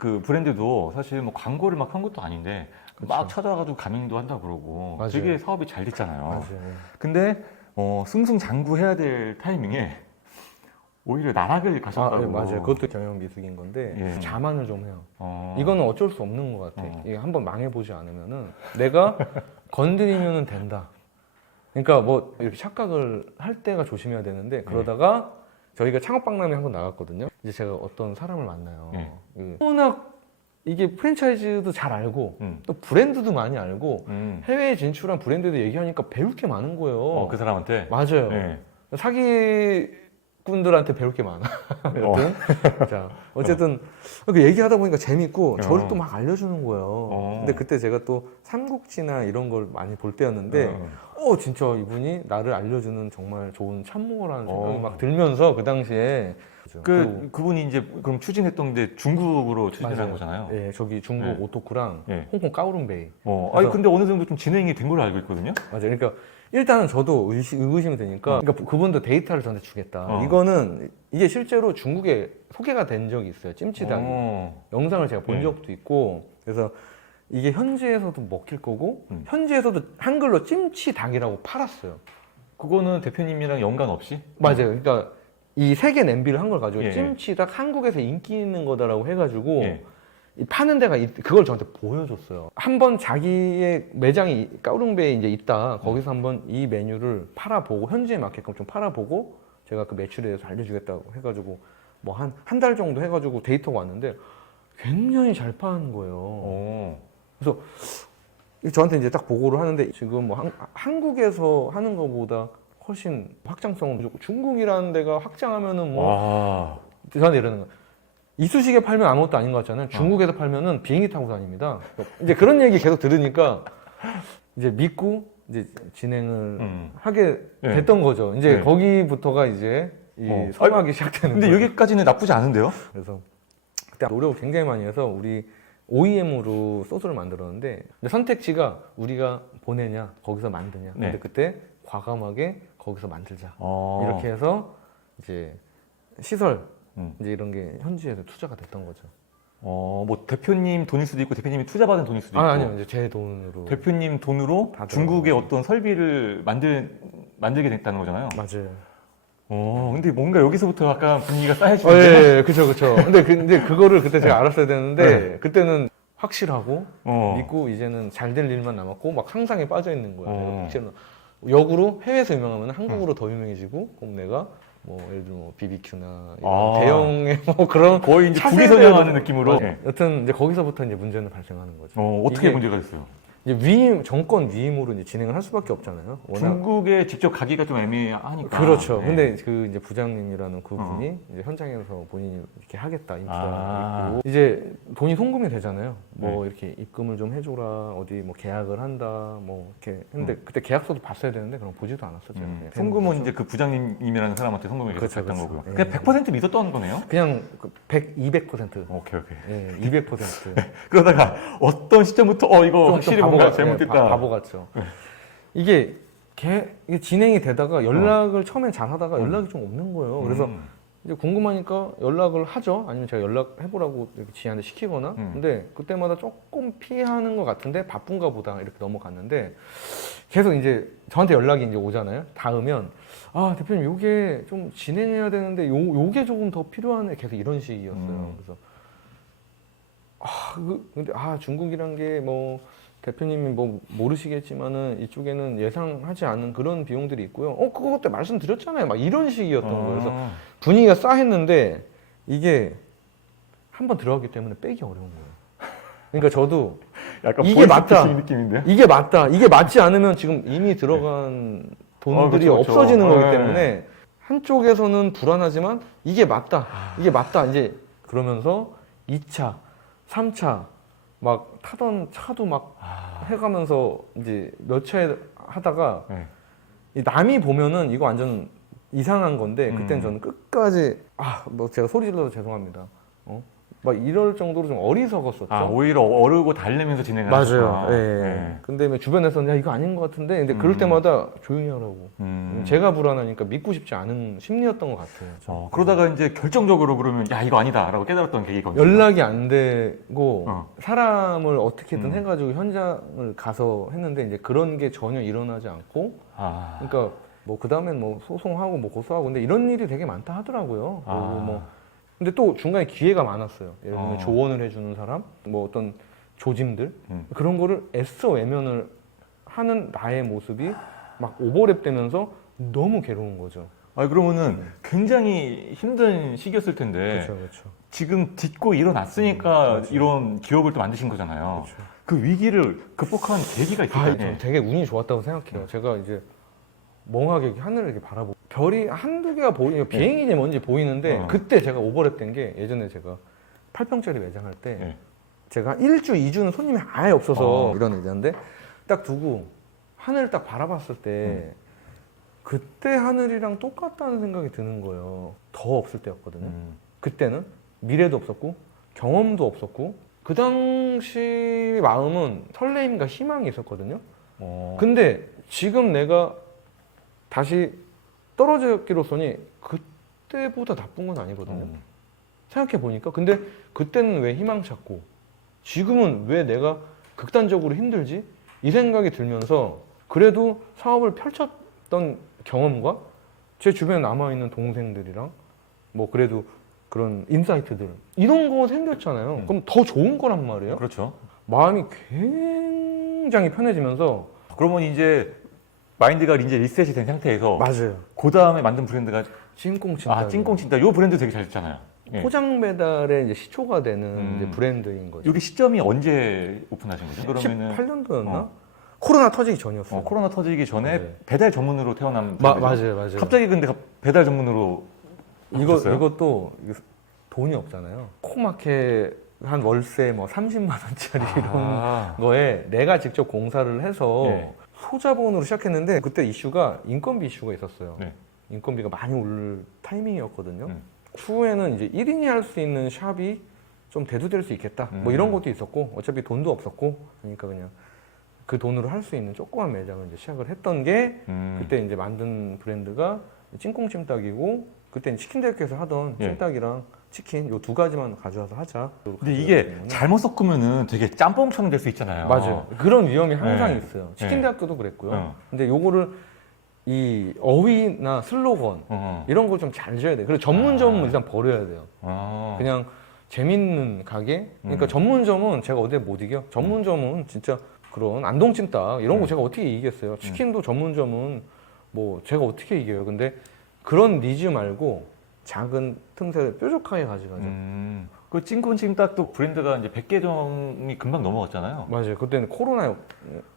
그 브랜드도 사실 뭐 광고를 막 한 것도 아닌데 막 찾아가지고 가맹도 한다 그러고 맞아요. 되게 사업이 잘 됐잖아요. 맞아요. 근데 어, 승승장구 해야 될 타이밍에 오히려 나락을 아, 가셨다고. 네, 맞아요. 그것도 경영 미숙인 건데 예. 자만을 좀 해요. 어. 이거는 어쩔 수 없는 것 같아. 어. 이게 한번 망해보지 않으면은 내가 건드리면은 된다. 그러니까 뭐 이렇게 착각을 할 때가 조심해야 되는데 그러다가 저희가 창업박람회 한 번 나갔거든요. 이제 제가 어떤 사람을 만나요. 네. 그 워낙 이게 프랜차이즈도 잘 알고 음. 또 브랜드도 많이 알고 음. 해외에 진출한 브랜드도 얘기하니까 배울 게 많은 거예요. 어, 그 사람한테. 맞아요. 네. 사기 꾼들한테 배울 게 많아. 어. 여튼 자 어쨌든 그 얘기하다 보니까 재밌고 어. 저를 또 막 알려주는 거예요. 어. 근데 그때 제가 또 삼국지나 이런 걸 많이 볼 때였는데 어. 어 진짜 이분이 나를 알려주는 정말 좋은 참모라는 생각이 어. 막 들면서 그 당시에 그리고- 그 그분이 이제 그럼 추진했던 게 중국으로 추진한. 거잖아요. 예, 저기 중국 네. 오토쿠랑 네. 홍콩 까오룬베이 어, 아니 근데 어느 정도 좀 진행이 된 걸로 알고 있거든요. 맞아요. 그러니까 일단은 저도 의심, 의구심이 되니까 그러니까 그분도 데이터를 저한테 주겠다. 어. 이거는 이게 실제로 중국에 소개가 된 적이 있어요. 찜치닭이. 어. 영상을 제가 본 네. 적도 있고 그래서 이게 현지에서도 먹힐 거고 음. 현지에서도 한글로 찜치닭이라고 팔았어요. 그거는 대표님이랑 연관 없이? 맞아요. 그러니까 이 세계 냄비를 한 걸 가지고 예. 찜치닭 한국에서 인기 있는 거다라고 해가지고 예. 이 파는 데가 있- 그걸 저한테 보여줬어요. 한번 자기의 매장이 까우릉베에 이제 있다. 거기서 한번 이 메뉴를 팔아보고 현지에 맞게끔 좀 팔아보고 제가 그 매출에 대해서 알려주겠다고 해가지고 뭐 한 한 달 정도 해가지고 데이터가 왔는데 굉장히 잘 파는 거예요. 어. 저한테 이제 딱 보고를 하는데 지금 뭐 한, 한국에서 하는 것보다 훨씬 확장성은 중국이라는 데가 확장하면은 뭐 와. 저한테 이러는 거예요. 이쑤시개 팔면 아무것도 아닌 것 같잖아요. 중국에서 팔면은 비행기 타고 다닙니다. 이제 그런 얘기 계속 들으니까 이제 믿고 이제 진행을 음. 하게 네. 됐던 거죠. 이제 네. 거기부터가 이제 이 어. 설마기 시작되는 근데 거예요. 여기까지는 나쁘지 않은데요? 그래서 그때 노력을 굉장히 많이 해서 우리 OEM으로 소스를 만들었는데 근데 선택지가 우리가 보내냐 거기서 만드냐. 근데 네. 그때 과감하게 거기서 만들자. 어. 이렇게 해서 이제 시설 음. 이제 이런 게 현지에서 투자가 됐던 거죠. 어, 뭐 대표님 돈일 수도 있고 대표님이 투자받은 돈일 수도 있고. 아 아니요 이제 제 돈으로 대표님 돈으로 다 중국의. 어떤 설비를 만들 만들게 됐다는 거잖아요. 맞아요. 어, 근데 뭔가 여기서부터 약간 분위기가 어, 쌓여지는데. 예, 예, 그쵸 그쵸. 근데 근데 그거를 그때 제가 알았어야 되는데 그때는 확실하고 어. 믿고 이제는 잘 될 일만 남았고 막 상상에 빠져 있는 거예요. 어. 역으로 해외에서 유명하면 한국으로 더 유명해지고 그럼 내가 뭐 예를 들어 뭐 BBQ나 이런 아. 대형의 뭐 그런 거의 이제 차세대로- 국위선양하는 느낌으로. 어, 여튼 이제 거기서부터 이제 문제는 발생하는 거죠. 어, 어떻게 이게- 문제가 됐어요? 이제 위임 정권 위임으로 이제 진행을 할 수밖에 없잖아요. 워낙 중국에 직접 가기가 좀 애매하니까. 그렇죠. 네. 근데 그 이제 부장님이라는 그분이 이제 현장에서 본인이 이렇게 하겠다 인기가 아. 있고 이제 돈이 송금이 되잖아요. 뭐 이렇게 입금을 좀 해줘라 어디 뭐 계약을 한다 뭐 이렇게 했는데 그때 계약서도 봤어야 되는데 그럼 보지도 않았었죠. 음. 네. 송금은 이제 그 부장님이라는 사람한테 송금을 계속 그렇죠, 그렇죠. 거고요. 예. 그냥 100% 믿었던 거네요? 그냥 그 100, 200%. 오케이, 오케이. 예, 200%. 그러다가 어떤 시점부터 어, 이거 좀 확실히 바보 같- 예, 잘못됐다. 바- 바보 같죠. 이게 개, 이게 진행이 되다가 연락을 처음엔 잘 하다가 연락이 좀 없는 거예요. 그래서 음. 이제 궁금하니까 연락을 하죠. 아니면 제가 연락해보라고 이렇게 지한테 시키거나. 음. 근데 그때마다 조금 피하는 것 같은데 바쁜가 보다 이렇게 넘어갔는데 계속 이제 저한테 연락이 이제 오잖아요. 닿으면 아 대표님 요게 좀 진행해야 되는데 요 요게 조금 더 필요하네. 계속 이런 식이었어요. 음. 그래서 아 그, 근데 아 중국이란 게 뭐 대표님이 뭐 모르시겠지만은 이쪽에는 예상하지 않은 그런 비용들이 있고요. 어 그거 그때 말씀드렸잖아요. 막 이런 식이었던 거예요. 그래서 어. 분위기가 싸했는데 이게 한 번 들어가기 때문에 빼기 어려운 거예요. 그러니까 저도 약간 이게 맞다. 보이스피싱 느낌인데? 이게 맞다. 이게 맞지 않으면 지금 이미 들어간 돈들이 어, 그쵸, 그쵸. 없어지는 거기 네. 때문에 한쪽에서는 불안하지만 이게 맞다. 이게 맞다. 이제 그러면서 2차, 3차 막 타던 차도 막 아. 해가면서 이제 몇 차에 하다가 네. 이 남이 보면은 이거 완전 이상한 건데 그때는 음. 저는 끝까지 아 뭐 제가 소리 질러서 죄송합니다. 어? 막 이럴 정도로 좀 어리석었었죠. 아 오히려 어르고 달래면서 진행을 하셨구나. 예. 네. 근데 뭐 주변에서는 야 이거 아닌 것 같은데 근데 그럴 음. 때마다 조용히 하라고. 음. 제가 불안하니까 믿고 싶지 않은 심리였던 것 같아요. 어, 그러다가 이제 결정적으로 그러면 야 이거 아니다라고 깨달았던 계기가 언제예요? 연락이 안 되고 어. 사람을 어떻게든 음. 해가지고 현장을 가서 했는데 이제 그런 게 전혀 일어나지 않고 아, 그러니까 뭐 그 다음엔 뭐 소송하고 뭐 고소하고 근데 이런 일이 되게 많다 하더라고요. 그리고 아. 뭐 근데 또 중간에 기회가 많았어요. 예를 들면 어. 조언을 해주는 사람, 뭐 어떤 조짐들 음. 그런 거를 애써 외면을 하는 나의 모습이 막 오버랩 되면서 너무 괴로운 거죠. 아 그러면은 굉장히 힘든 시기였을 텐데 그렇죠, 그렇죠. 지금 딛고 일어났으니까 음, 그렇죠. 이런 기업을 또 만드신 거잖아요. 그 위기를 극복한 계기가 아, 있었어요. 저 되게 운이 좋았다고 생각해요. 제가 이제 멍하게 하늘을 이렇게 바라보고 별이 한두 개가 보이 비행이지 뭔지 보이는데 어. 그때 제가 오버랩 된 게 예전에 제가 8평짜리 매장할 때 네. 제가 한 1주, 2주는 손님이 아예 없어서 어. 이런 의자인데 딱 두고 하늘을 딱 바라봤을 때 음. 그때 하늘이랑 똑같다는 생각이 드는 거예요. 더 없을 때였거든요. 음. 그때는 미래도 없었고 경험도 없었고 그 당시 마음은 설레임과 희망이 있었거든요. 어. 근데 지금 내가 다시 떨어졌기로서니 그때보다 나쁜 건 아니거든요. 음. 생각해 보니까 근데 그때는 왜 희망 찾고 지금은 왜 내가 극단적으로 힘들지 이 생각이 들면서 그래도 사업을 펼쳤던 경험과 제 주변에 남아 있는 동생들이랑 뭐 그래도 그런 인사이트들 이런 거 생겼잖아요. 음. 그럼 더 좋은 거란 말이에요. 그렇죠. 마음이 굉장히 편해지면서 그러면 이제 마인드가 이제 리셋이 된 상태에서 맞아요. 그 다음에 만든 브랜드가 찐꽁 진짜 아 찐꽁 진짜 이 브랜드 되게 잘 됐잖아요. 예. 포장 배달의 이제 시초가 되는 음. 이제 브랜드인 거죠. 여기 시점이 언제 오픈하신 거죠? 그러면은 18년도였나? 어. 코로나 터지기 전이었어요. 어, 코로나 터지기 전에 네. 배달 전문으로 태어난 마? 맞아요, 맞아요. 갑자기 근데 가- 배달 전문으로 이거? 이것도 돈이 없잖아요. 코마켓 한 월세 뭐 30만 원짜리 아. 이런 거에 내가 직접 공사를 해서 네. 소자본으로 시작했는데 그때 이슈가 인건비 이슈가 있었어요. 네. 인건비가 많이 오를 타이밍이었거든요. 음. 후에는 이제 1인이 할 수 있는 샵이 좀 대두될 수 있겠다. 뭐 음. 이런 것도 있었고 어차피 돈도 없었고 그러니까 그냥 그 돈으로 할 수 있는 조그만 매장을 이제 시작을 했던 게 음. 그때 이제 만든 브랜드가 찐꽁찜닭이고 그때 치킨 대학교에서 하던 예. 찜닭이랑 치킨 요 두 가지만 가져와서 하자. 근데 이게 잘못 섞으면은 되게 짬뽕처럼 될 수 있잖아요. 맞아요. 그런 위험이 항상 네. 있어요. 치킨 네. 대학교도 그랬고요. 어. 근데 요거를 이 어휘나 슬로건 어. 이런 걸 좀잘 줘야 돼. 그리고 전문점은 아. 일단 버려야 돼요. 어. 그냥 재밌는 가게. 그러니까 음. 전문점은 제가 어디에 못 이겨. 전문점은 진짜 그런 안동찜닭 이런 거 음. 제가 어떻게 이기겠어요. 치킨도 전문점은 뭐 제가 어떻게 이겨요. 근데 그런 니즈 말고 작은 틈새를 뾰족하게 가져가죠. 음. 그 찐콘 찜닭도 브랜드가 이제 100개 정이 금방 넘어갔잖아요. 맞아요. 그때는 코로나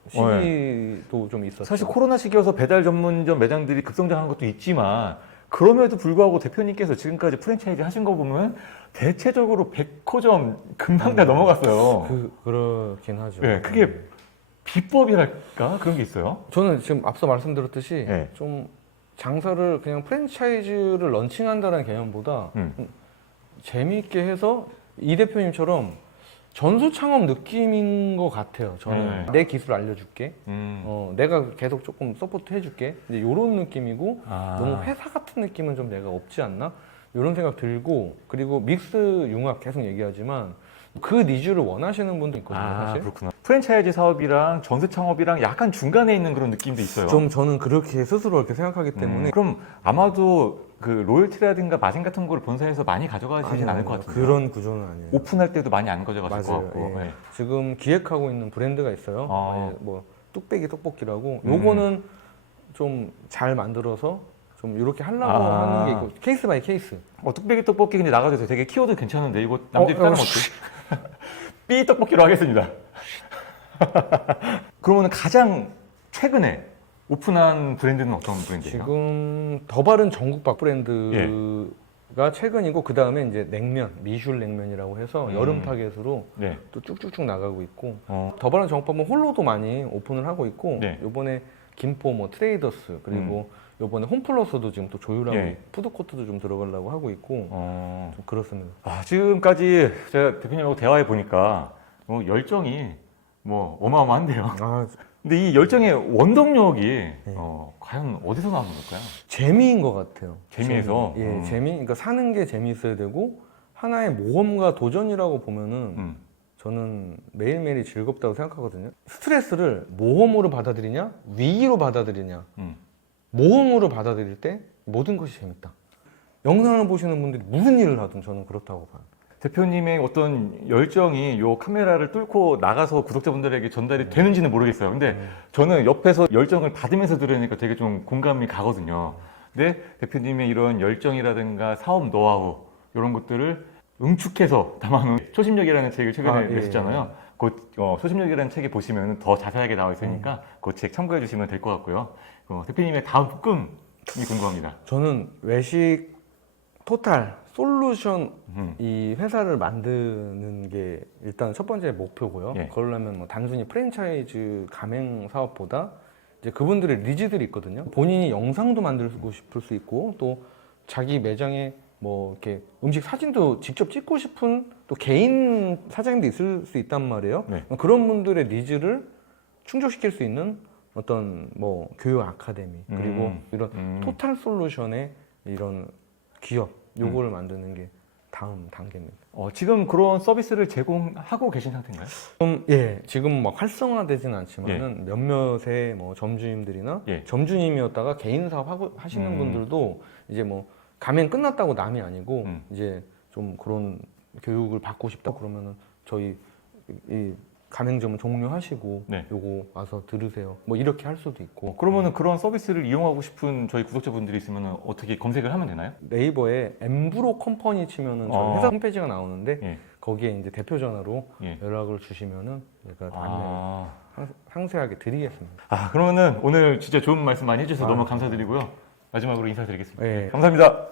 시기도 좀 있었어요. 사실 코로나 시기여서 배달 전문점 매장들이 급성장한 것도 있지만 그럼에도 불구하고 대표님께서 지금까지 프랜차이즈 하신 거 보면 대체적으로 100호점 금방 다 넘어갔어요. 그 그렇긴 하죠. 네, 그게 비법이랄까 그런 게 있어요. 저는 지금 앞서 말씀드렸듯이 네. 좀 장사를 그냥 프랜차이즈를 런칭한다는 개념보다 음. 재미있게 해서 이 대표님처럼 전수 창업 느낌인 것 같아요. 저는 네. 내 기술 알려줄게. 음. 어, 내가 계속 조금 서포트 해줄게. 이제 이런 느낌이고 아. 너무 회사 같은 느낌은 좀 내가 없지 않나? 이런 생각 들고 그리고 믹스 융합 계속 얘기하지만 그 니즈를 원하시는 분도 있거든요. 아, 사실. 그렇구나. 프랜차이즈 사업이랑 전세 창업이랑 약간 중간에 있는 그런 느낌도 있어요. 좀 저는 그렇게 스스로 이렇게 생각하기 때문에 음, 그럼 아마도 그 로열티라든가 마진 같은 거를 본사에서 많이 가져가시진 않을 것 같은데 그런 구조는 아니에요. 오픈할 때도 많이 안 가져가실 것 맞아요. 같고 예. 네. 지금 기획하고 있는 브랜드가 있어요. 아. 예, 뭐 뚝배기 떡볶이라고. 음. 요거는 좀 잘 만들어서 좀 이렇게 하려고 아. 하는 게 있고 케이스 바이 케이스. 어, 뚝배기 떡볶이 근데 나가도 되게 키워드 괜찮은데 이거 남들이 어, 따르면 어, 어떡해? 삐 떡볶이로 하겠습니다. 그러면 가장 최근에 오픈한 브랜드는 어떤 브랜드예요? 지금 더 바른 전국박 브랜드가 최근이고 그 다음에 이제 냉면 미슐 냉면이라고 해서 음. 여름 타겟으로 네. 또 쭉쭉쭉 나가고 있고 어, 더 바른 전국밥은 홀로도 많이 오픈을 하고 있고 네. 요번에 김포 뭐 트레이더스 그리고 이번에 홈플러스도 지금 또 조율하고 예. 푸드코트도 좀 들어가려고 하고 있고 어. 좀 그렇습니다. 아, 지금까지 제가 대표님하고 대화해 보니까 뭐 열정이 뭐 어마어마한데요. 아 근데 이 열정의 원동력이 네. 어, 과연 어디서 나오는 걸까요? 재미인 것 같아요. 재미에서? 재미. 예, 음. 재미. 그러니까 사는 게 재미있어야 되고 하나의 모험과 도전이라고 보면은 음. 저는 매일매일이 즐겁다고 생각하거든요. 스트레스를 모험으로 받아들이냐, 위기로 받아들이냐. 음. 모험으로 받아들일 때 모든 것이 재밌다. 영상을 보시는 분들이 무슨 일을 하든 저는 그렇다고 봐요. 대표님의 어떤 열정이 요 카메라를 뚫고 나가서 구독자분들에게 전달이 되는지는 모르겠어요. 근데 네. 저는 옆에서 열정을 받으면서 들으니까 되게 좀 공감이 가거든요. 근데 대표님의 이런 열정이라든가 사업 노하우 이런 것들을 응축해서 담아놓은 초심력이라는 책을 최근에 아, 예, 내셨잖아요. 그 어, 초심력이라는 책에 보시면 더 자세하게 나와 있으니까 음. 그책 참고해 주시면 될 것 같고요. 어, 대표님의 다음 꿈이 궁금합니다. 저는 외식 토탈 솔루션 음. 이 회사를 만드는 게 일단 첫 번째 목표고요. 예. 그러려면 뭐 단순히 프랜차이즈 가맹 사업보다 이제 그분들의 니즈들이 있거든요. 본인이 영상도 만들고 싶을 수 있고 또 자기 매장에 뭐 이렇게 음식 사진도 직접 찍고 싶은 또 개인 사장님도 있을 수 있단 말이에요. 네. 그런 분들의 니즈를 충족시킬 수 있는 어떤 뭐 교육 아카데미 그리고 음. 이런 음. 토탈 솔루션의 이런 기업 음. 요거를 만드는 게 다음 단계입니다. 어, 지금 그런 서비스를 제공하고 계신 상태인가요? 좀, 예, 지금 막 활성화되지는 않지만은 몇몇의 뭐 점주님들이나 예. 점주님이었다가 개인 사업 하고 하시는 음. 분들도 이제 뭐 가맹 끝났다고 남이 아니고 음. 이제 좀 그런 교육을 받고 싶다 그러면은 저희 이 가맹점은 종료하시고 네. 요거 와서 들으세요. 뭐 이렇게 할 수도 있고. 어, 그러면은 그런 서비스를 이용하고 싶은 저희 구독자분들이 있으면 어떻게 검색을 하면 되나요? 네이버에 엠브로 컴퍼니 치면은 저희 어. 회사 홈페이지가 나오는데 예. 거기에 이제 대표 전화로 예. 연락을 주시면은 제가 안내 아, 상- 상세하게 드리겠습니다. 아, 그러면은 오늘 진짜 좋은 말씀 많이 해주셔서 아. 너무 감사드리고요. 마지막으로 인사드리겠습니다. 예. 감사합니다.